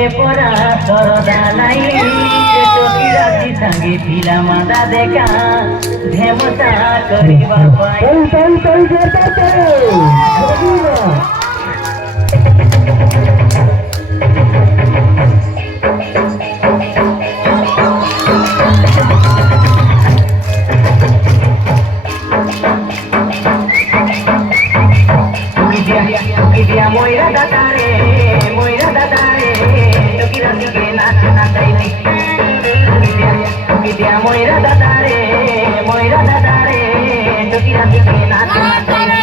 এ পরা সরদা নাই চকি রাতি সঙ্গে ছিলা মাদা দেখা ঢেমতা করিবা পাই moira datare tokira dige naach nachaili dia moira datare tokira dige naach nachaili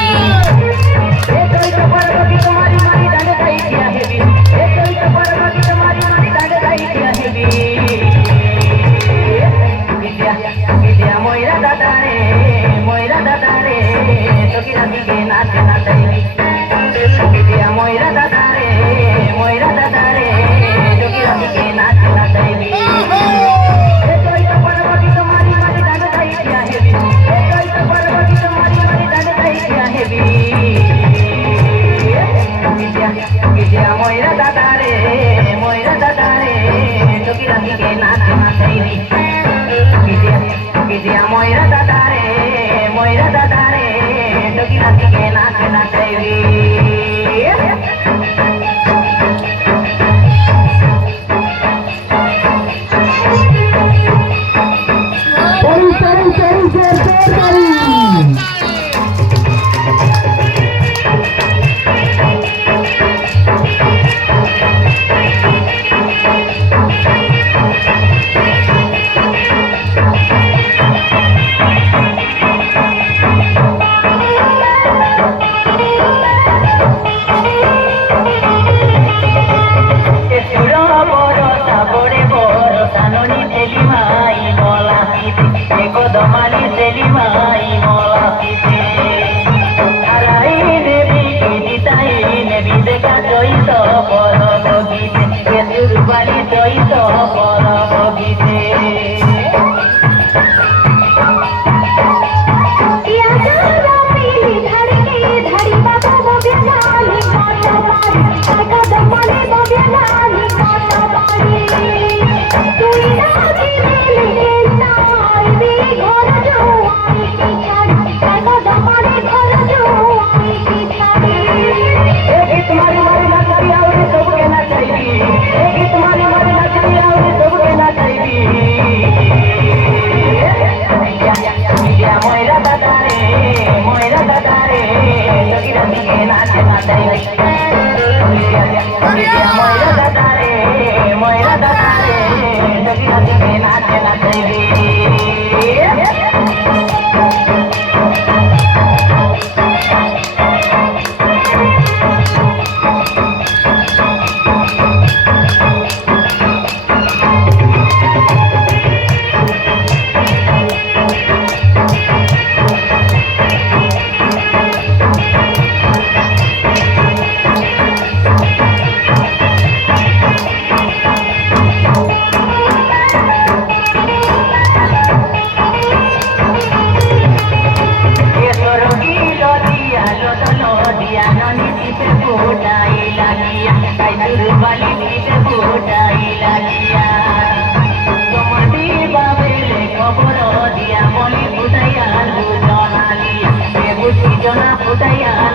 ekoi to parvati tumhari mari dang dai dia hebi ekoi to parvati tumhari mari dang dai dia hebi dia moira datare tokira dige naach nachaili dia moira datare tokira dige naach nachaili ekoi to parvati tumhari mari dang dai dia hebi ekoi to parvati tumhari mari dang dai dia hebi dia moira datare tokira dige naach nachaili dia moira datare tokira dige naach nachaili Domani selimai mola pite alai nebi ditai nebi deka joito poro bogite kesur bali joito poro bogite iya jara pili dhari baba bobe nani kota pari taka domani bobe nani kota pari tui na jile Jona putaya